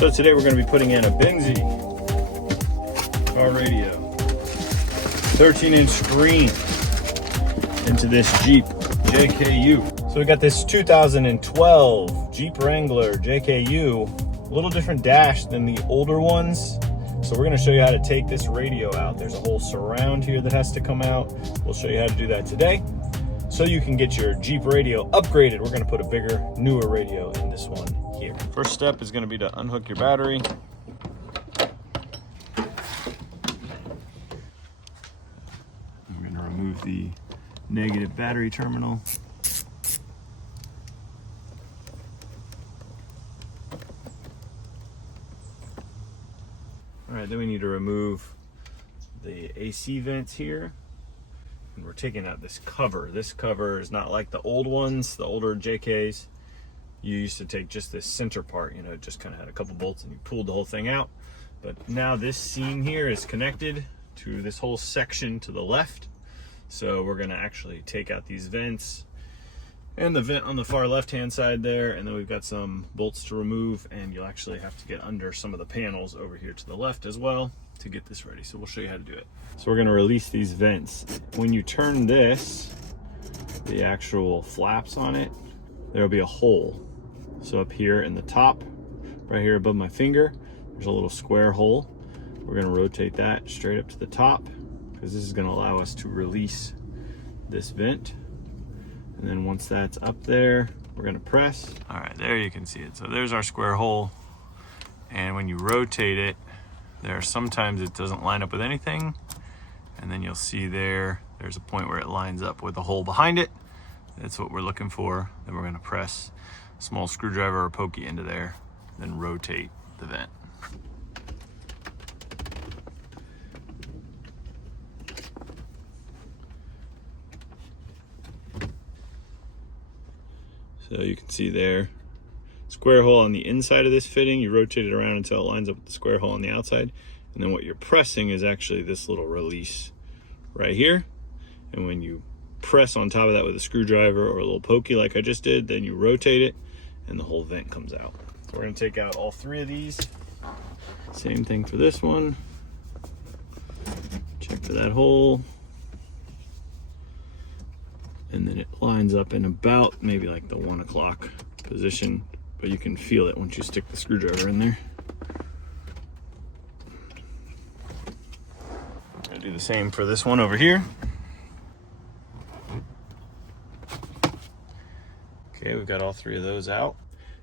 So today we're going to be putting in a Bingsy car radio, 13-inch screen into this Jeep JKU. So we got this 2012 Jeep Wrangler JKU, a little different dash than the older ones. So we're going to show you how to take this radio out. There's a whole surround here that has to come out. We'll show you how to do that today, so you can get your Jeep radio upgraded. We're going to put a bigger, newer radio in this one here. First step is going to be to unhook your battery. I'm going to remove the negative battery terminal. All right, then we need to remove the AC vents here. And we're taking out this cover. This cover is not like the old ones, the older JKs. You used to take just this center part, you know, it just kind of had a couple bolts and you pulled the whole thing out. But now this seam here is connected to this whole section to the left. So we're gonna actually take out these vents and the vent on the far left-hand side there, and then we've got some bolts to remove, and you'll actually have to get under some of the panels over here to the left as well to get this ready. So we'll show you how to do it. So we're gonna release these vents. When you turn this, the actual flaps on it, there'll be a hole. So up here in the top, right here above my finger, there's a little square hole. We're gonna rotate that straight up to the top, because this is gonna allow us to release this vent. And then once that's up there, we're gonna press. All right, there you can see it. So there's our square hole. And when you rotate it, sometimes it doesn't line up with anything. And then you'll see there's a point where it lines up with a hole behind it. That's what we're looking for. Then we're gonna press a small screwdriver or pokey into there, then rotate the vent. So you can see there, square hole on the inside of this fitting. You rotate it around until it lines up with the square hole on the outside. And then what you're pressing is actually this little release right here. And when you press on top of that with a screwdriver or a little pokey like I just did, then you rotate it and the whole vent comes out. So we're gonna take out all three of these. Same thing for this one. Check for that hole. And then it lines up in about maybe like the 1 o'clock position, but you can feel it once you stick the screwdriver in there. I'm gonna do the same for this one over here. Okay, we've got all three of those out.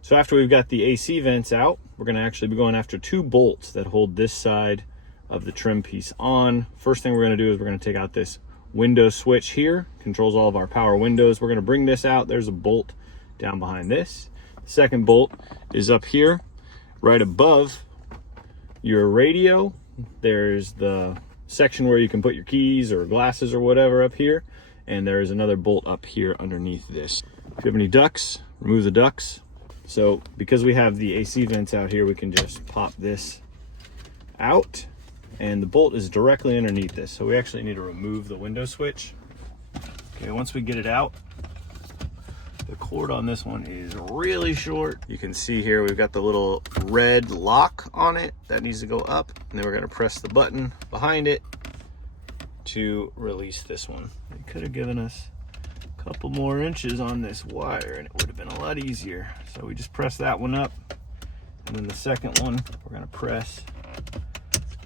So after we've got the AC vents out, we're gonna actually be going after 2 bolts that hold this side of the trim piece on. First thing we're gonna do is we're gonna take out this window switch here, controls all of our power windows. We're going to bring this out. There's a bolt down behind this. The second bolt is up here right above your radio. There's the section where you can put your keys or glasses or whatever up here, and there's another bolt up here underneath this. If you have any ducts, remove the ducts. So because we have the AC vents out here, we can just pop this out, and the bolt is directly underneath this. So we actually need to remove the window switch. Okay, once we get it out, the cord on this one is really short. You can see here we've got the little red lock on it that needs to go up, and then we're gonna press the button behind it to release this one. It could have given us a couple more inches on this wire and it would have been a lot easier. So we just press that one up, and then the second one we're gonna press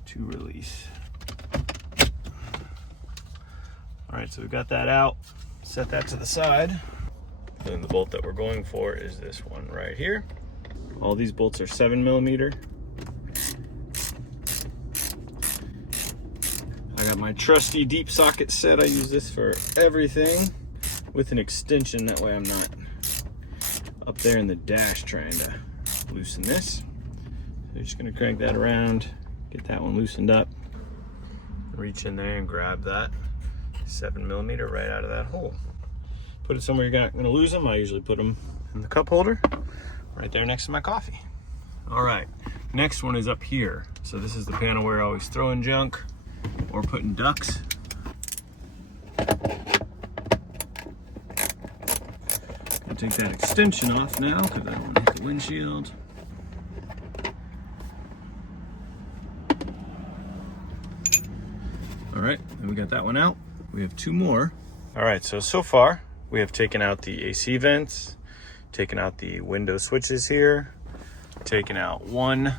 to release. All right, so we've got that out. Set that to the side. And the bolt that we're going for is this one right here. All these bolts are 7mm. I got my trusty deep socket set. I use this for everything with an extension. That way I'm not up there in the dash trying to loosen this. So you're just gonna crank that around, get that one loosened up, reach in there and grab that 7mm right out of that hole. Put it somewhere you're not gonna lose them. I usually put them in the cup holder right there next to my coffee. All right, next one is up here. So this is the panel where I always throw in junk or putting ducks. I'll take that extension off now because I don't want to hit the windshield. All right, and we got that one out. We have two more. All right, so far we have taken out the AC vents, taken out the window switches here, taken out one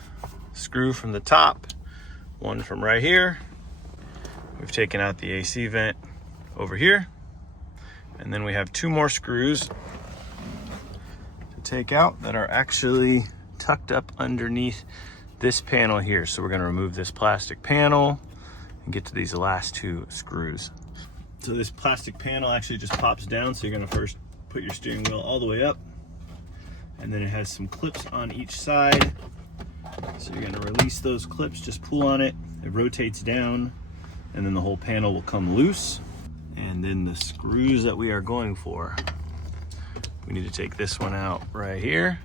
screw from the top, one from right here. We've taken out the AC vent over here, and then we have two more screws to take out that are actually tucked up underneath this panel here. So we're going to remove this plastic panel and get to these last two screws. So this plastic panel actually just pops down, so you're going to first put your steering wheel all the way up, and then it has some clips on each side. So you're going to release those clips, just pull on it, it rotates down, and then the whole panel will come loose. And then the screws that we are going for, we need to take this one out right here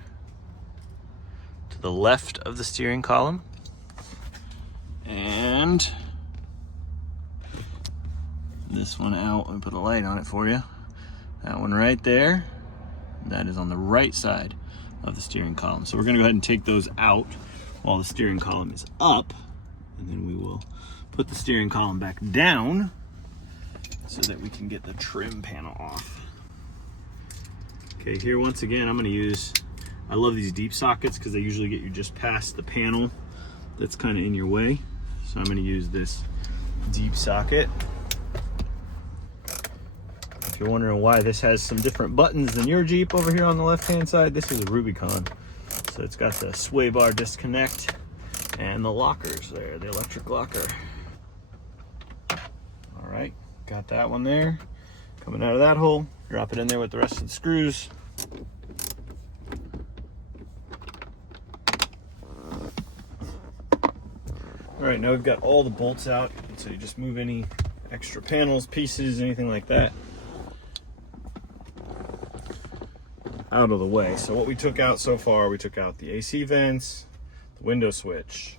to the left of the steering column, and this one out. Let me put a light on it for you. That one right there, that is on the right side of the steering column. So we're gonna go ahead and take those out while the steering column is up, and then we will put the steering column back down so that we can get the trim panel off. Okay, here once again, I'm gonna use, I love these deep sockets because they usually get you just past the panel that's kind of in your way. So I'm gonna use this deep socket. If you're wondering why this has some different buttons than your Jeep over here on the left-hand side, this is a Rubicon. So it's got the sway bar disconnect and the lockers there, the electric locker. All right, got that one there. Coming out of that hole, drop it in there with the rest of the screws. All right, now we've got all the bolts out, so you just move any extra panels, pieces, anything like that out of the way. So what we took out so far, we took out the AC vents, the window switch,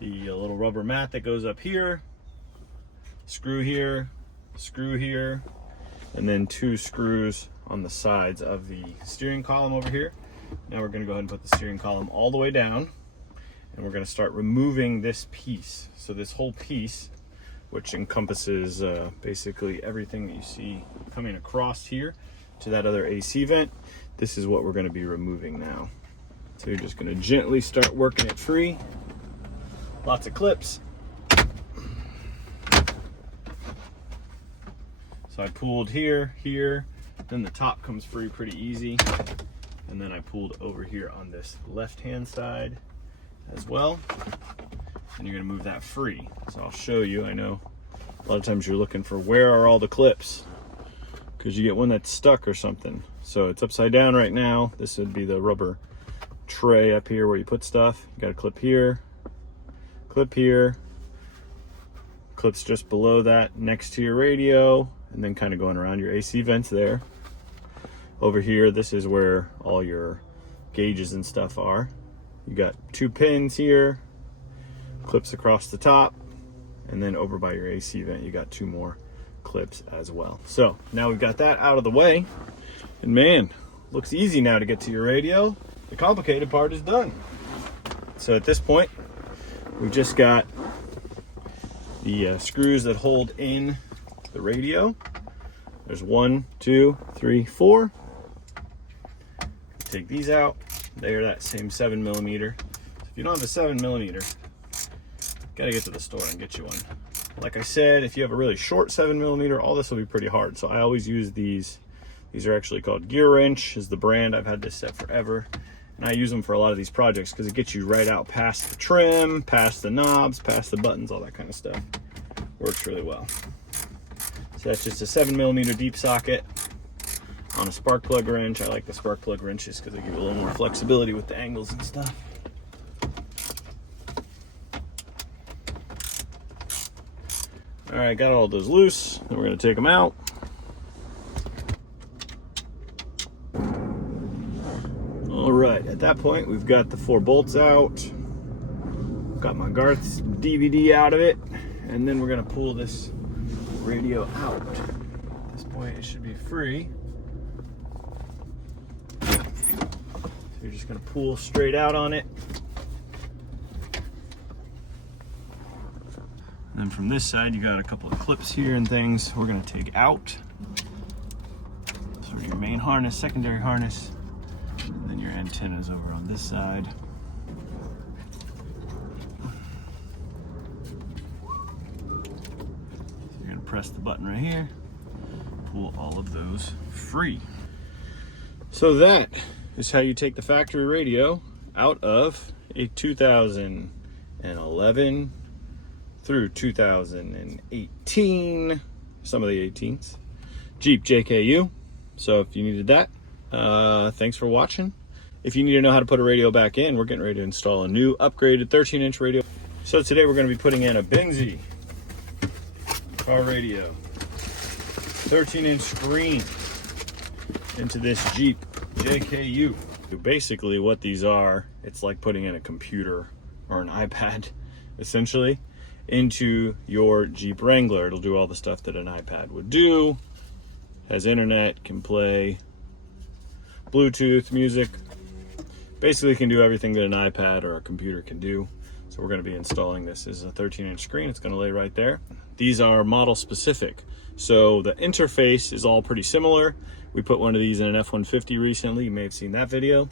the little rubber mat that goes up here, screw here, and then two screws on the sides of the steering column over here. Now we're gonna go ahead and put the steering column all the way down, and we're gonna start removing this piece. So this whole piece, which encompasses basically everything that you see coming across here to that other AC vent, this is what we're going to be removing now. So you're just going to gently start working it free. Lots of clips. So I pulled here, then the top comes free pretty easy. And then I pulled over here on this left-hand side as well. And you're going to move that free. So I'll show you. I know a lot of times you're looking for where are all the clips, because you get one that's stuck or something. So it's upside down right now. This would be the rubber tray up here where you put stuff. You got a clip here, clips just below that next to your radio, and then kind of going around your AC vents there. Over here, this is where all your gauges and stuff are. You got two pins here, clips across the top, and then over by your AC vent, you got two more clips as well. So now we've got that out of the way, and man, looks easy now to get to your radio. The complicated part is done. So at this point, we've just got the screws that hold in the radio. There's 1, 2, 3, 4. Take these out. They are that same 7mm. If you don't have a 7mm, gotta get to the store and get you one. Like I said, if you have a really short 7mm, all this will be pretty hard. So I always use these. These are actually called Gear Wrench, is the brand. I've had this set forever. And I use them for a lot of these projects because it gets you right out past the trim, past the knobs, past the buttons, all that kind of stuff. Works really well. So that's just a 7mm deep socket on a spark plug wrench. I like the spark plug wrenches because they give you a little more flexibility with the angles and stuff. All right, got all those loose. Then we're gonna take them out. All right, at that point, we've got the 4 bolts out. Got my Garth's DVD out of it. And then we're gonna pull this radio out. At this point, it should be free. So you're just gonna pull straight out on it. And Then from this side, you got a couple of clips here and things we're gonna take out. So your main harness, secondary harness, and then your antennas over on this side. So you're gonna press the button right here, pull all of those free. So that is how you take the factory radio out of a 2011 through 2018, some of the 18s, Jeep JKU. So if you needed that, thanks for watching. If you need to know how to put a radio back in, we're getting ready to install a new upgraded 13-inch radio. So today we're going to be putting in a Bingsy car radio, 13-inch screen into this Jeep JKU. Basically what these are, it's like putting in a computer or an iPad essentially into your Jeep Wrangler. It'll do all the stuff that an iPad would do. Has internet, can play Bluetooth, music. Basically can do everything that an iPad or a computer can do. So we're going to be installing this as a 13-inch screen. It's going to lay right there. These are model specific. So the interface is all pretty similar. We put one of these in an F-150 recently. You may have seen that video.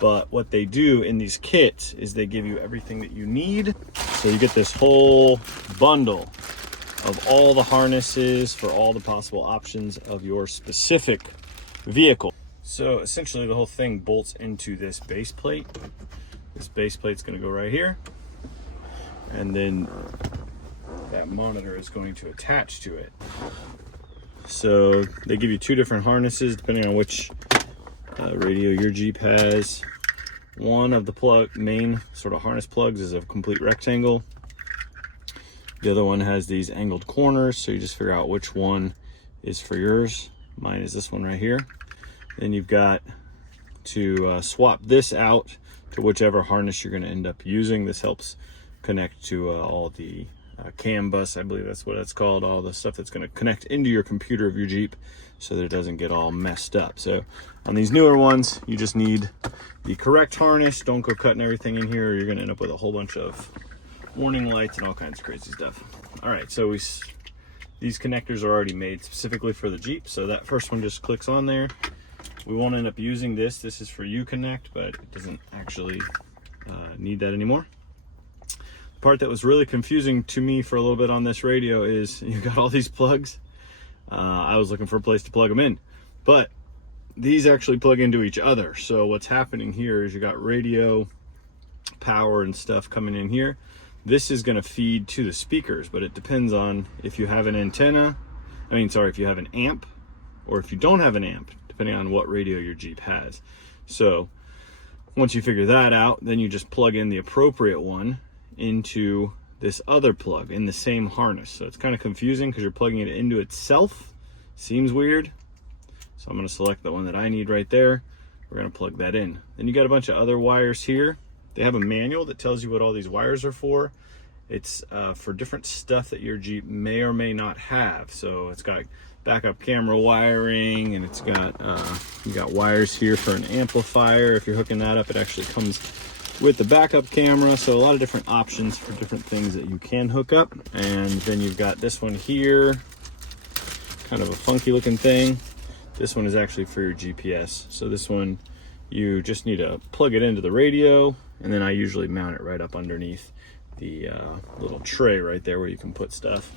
But what they do in these kits is they give you everything that you need. So you get this whole bundle of all the harnesses for all the possible options of your specific vehicle. So essentially the whole thing bolts into this base plate. This base plate's going to go right here. And then that monitor is going to attach to it. So they give you two different harnesses depending on which radio your Jeep has. One of the main sort of harness plugs is a complete rectangle. The other one has these angled corners, so you just figure out which one is for yours. Mine is this one right here. Then you've got to swap this out to whichever harness you're going to end up using. This helps connect to all the CAN bus, I believe that's what it's called, all the stuff that's going to connect into your computer of your Jeep so that it doesn't get all messed up. So on these newer ones, you just need the correct harness. Don't go cutting everything in here, or you're going to end up with a whole bunch of warning lights and all kinds of crazy stuff. All right, so these connectors are already made specifically for the Jeep, so that first one just clicks on there. We won't end up using this. This is for Uconnect, but it doesn't actually need that anymore. Part that was really confusing to me for a little bit on this radio is you got all these plugs. I was looking for a place to plug them in, but these actually plug into each other. So what's happening here is you got radio power and stuff coming in here. This is going to feed to the speakers, but it depends on if you have an antenna. If you have an amp, or if you don't have an amp, depending on what radio your Jeep has. So once you figure that out, then you just plug in the appropriate one into this other plug in the same harness. So it's kind of confusing because you're plugging it into itself. Seems weird. So I'm going to select the one that I need right there. We're going to plug that in. Then you got a bunch of other wires here. They have a manual that tells you what all these wires are for. It's for different stuff that your Jeep may or may not have. So it's got backup camera wiring, and it's got you got wires here for an amplifier. If you're hooking that up, it actually comes with the backup camera. So a lot of different options for different things that you can hook up. And then you've got this one here, kind of a funky looking thing. This one is actually for your GPS. So this one, you just need to plug it into the radio, and then I usually mount it right up underneath the little tray right there where you can put stuff.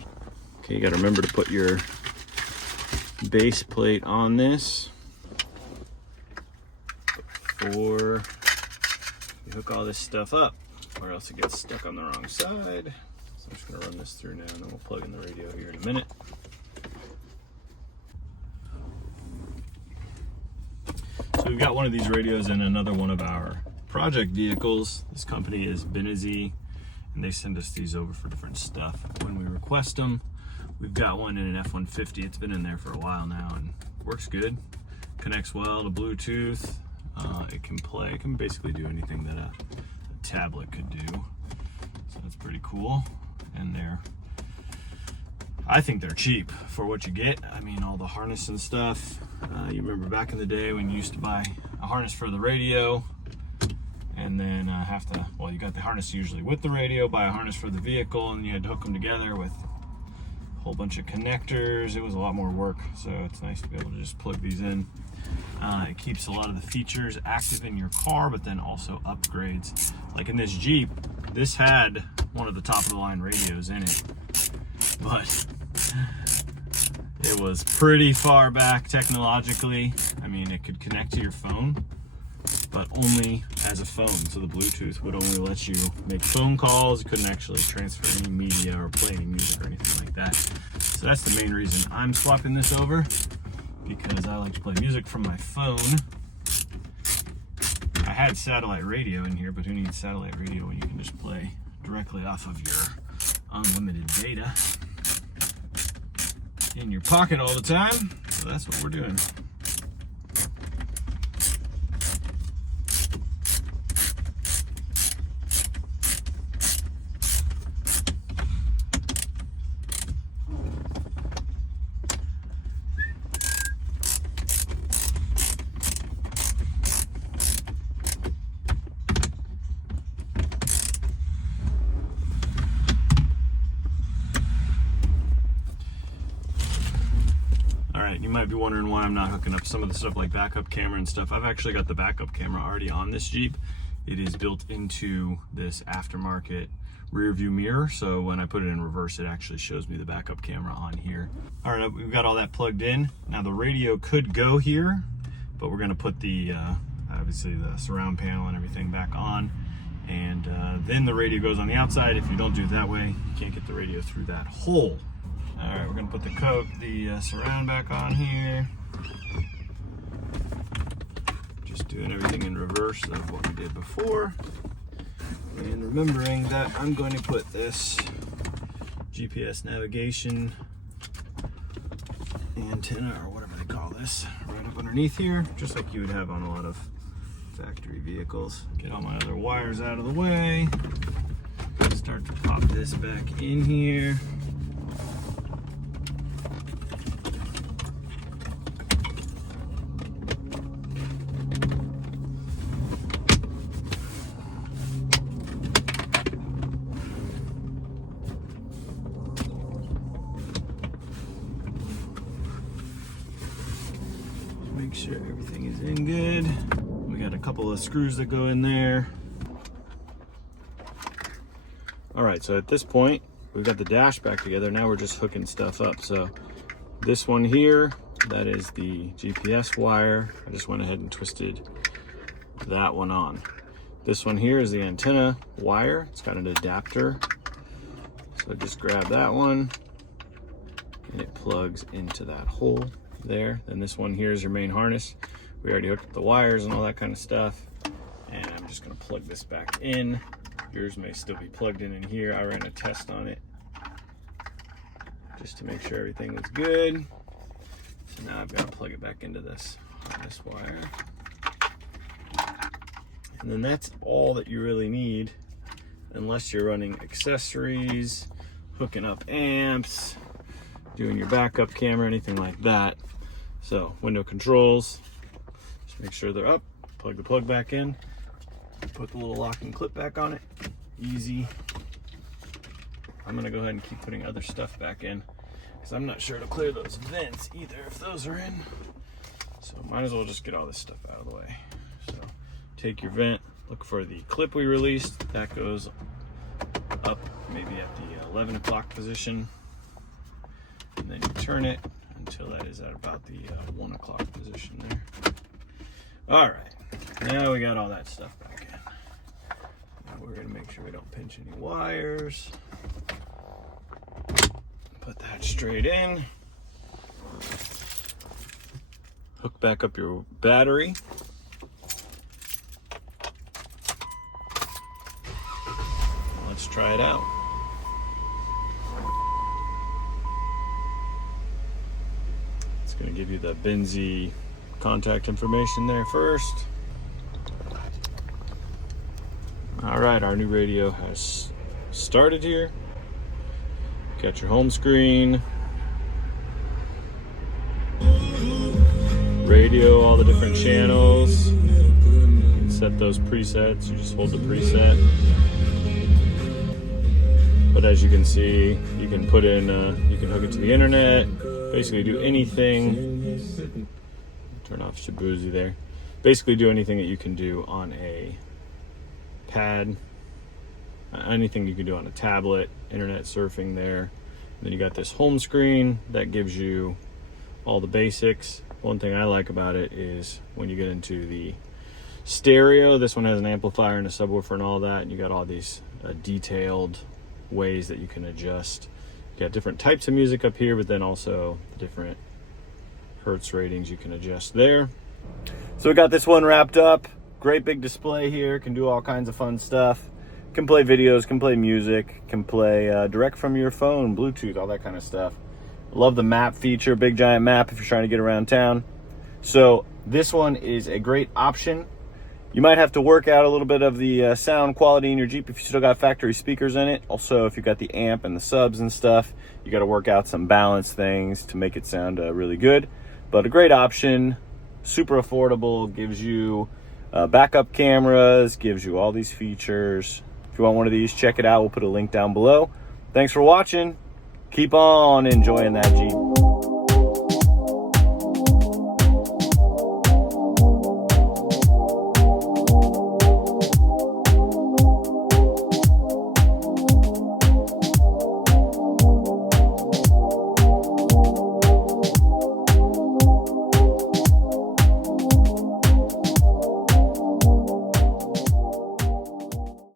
Okay, you got to remember to put your base plate on this before you hook all this stuff up, or else it gets stuck on the wrong side. So I'm just going to run this through now, and then we'll plug in the radio here in a minute. So we've got one of these radios in another one of our project vehicles. This company is Bingsy, and they send us these over for different stuff when we request them. We've got one in an F-150. It's been in there for a while now and works good. Connects well to Bluetooth. It can play. It can basically do anything that a tablet could do. So that's pretty cool. And I think they're cheap for what you get. I mean, all the harness and stuff. You remember back in the day when you used to buy a harness for the radio, and then well, you got the harness usually with the radio, buy a harness for the vehicle, and you had to hook them together with a whole bunch of connectors. It was a lot more work, so it's nice to be able to just plug these in. It keeps a lot of the features active in your car, but then also upgrades. Like in this Jeep, this had one of the top of the line radios in it, but it was pretty far back technologically. I mean, it could connect to your phone, but only as a phone. So the Bluetooth would only let you make phone calls. You couldn't actually transfer any media or play any music or anything like that. So that's the main reason I'm swapping this over, because I like to play music from my phone. I had satellite radio in here, but who needs satellite radio when you can just play directly off of your unlimited data in your pocket all the time? So that's what we're doing. You might be wondering why I'm not hooking up some of the stuff like backup camera and stuff. I've actually got the backup camera already on this Jeep. It is built into this aftermarket rear view mirror, so when I put it in reverse, it actually shows me the backup camera on here. All right, we've got all that plugged in. Now the radio could go here, but we're gonna put the obviously the surround panel and everything back on, and then the radio goes on the outside. If you don't do it that way, you can't get the radio through that hole. All right, we're gonna put the surround back on here. Just doing everything in reverse of what we did before. And remembering that I'm going to put this GPS navigation antenna, or whatever they call this, right up underneath here, just like you would have on a lot of factory vehicles. Get all my other wires out of the way. Start to pop this back in here. Make sure everything is in good. We got a couple of screws that go in there. All right, so at this point, we've got the dash back together. Now we're just hooking stuff up. So this one here, that is the GPS wire. I just went ahead and twisted that one on. This one here is the antenna wire. It's got an adapter. So just grab that one and it plugs into that hole there. Then this one here is your main harness. We already hooked up the wires and all that kind of stuff. And I'm just gonna plug this back in. Yours may still be plugged in here. I ran a test on it just to make sure everything was good. So now I've got to plug it back into this harness wire. And then that's all that you really need, unless you're running accessories, hooking up amps, doing your backup camera, anything like that. So window controls, just make sure they're up, plug the plug back in, put the little locking clip back on it, easy. I'm gonna go ahead and keep putting other stuff back in, because I'm not sure to clear those vents either if those are in. So might as well just get all this stuff out of the way. So take your vent, look for the clip we released. That goes up maybe at the 11 o'clock position. And then you turn it until that is at about the 1 o'clock position there. All right, now we got all that stuff back in. Now we're gonna make sure we don't pinch any wires. Put that straight in. Hook back up your battery. Let's try it out. It's going to give you the Benzie contact information there first. All right, our new radio has started here. Got your home screen, radio, all the different channels. You can set those presets. You just hold the preset. But as you can see, you can put in, you can hook it to the internet, basically do anything. Turn off Shabuzi there. Basically do anything that you can do on a pad, anything you can do on a tablet, internet surfing there. And then you got this home screen that gives you all the basics. One thing I like about it is when you get into the stereo, this one has an amplifier and a subwoofer and all that, and you got all these detailed ways that you can adjust. You got different types of music up here, but then also the different hertz ratings you can adjust there. So we got this one wrapped up. Great big display here, can do all kinds of fun stuff. Can play videos, can play music, can play direct from your phone, Bluetooth, all that kind of stuff. Love the map feature, big giant map if you're trying to get around town. So this one is a great option. You might have to work out a little bit of the sound quality in your Jeep if you still got factory speakers in it. Also, if you got the amp and the subs and stuff, you got to work out some balance things to make it sound really good. But a great option, super affordable, gives you backup cameras, gives you all these features. If you want one of these, check it out. We'll put a link down below. Thanks for watching. Keep on enjoying that Jeep.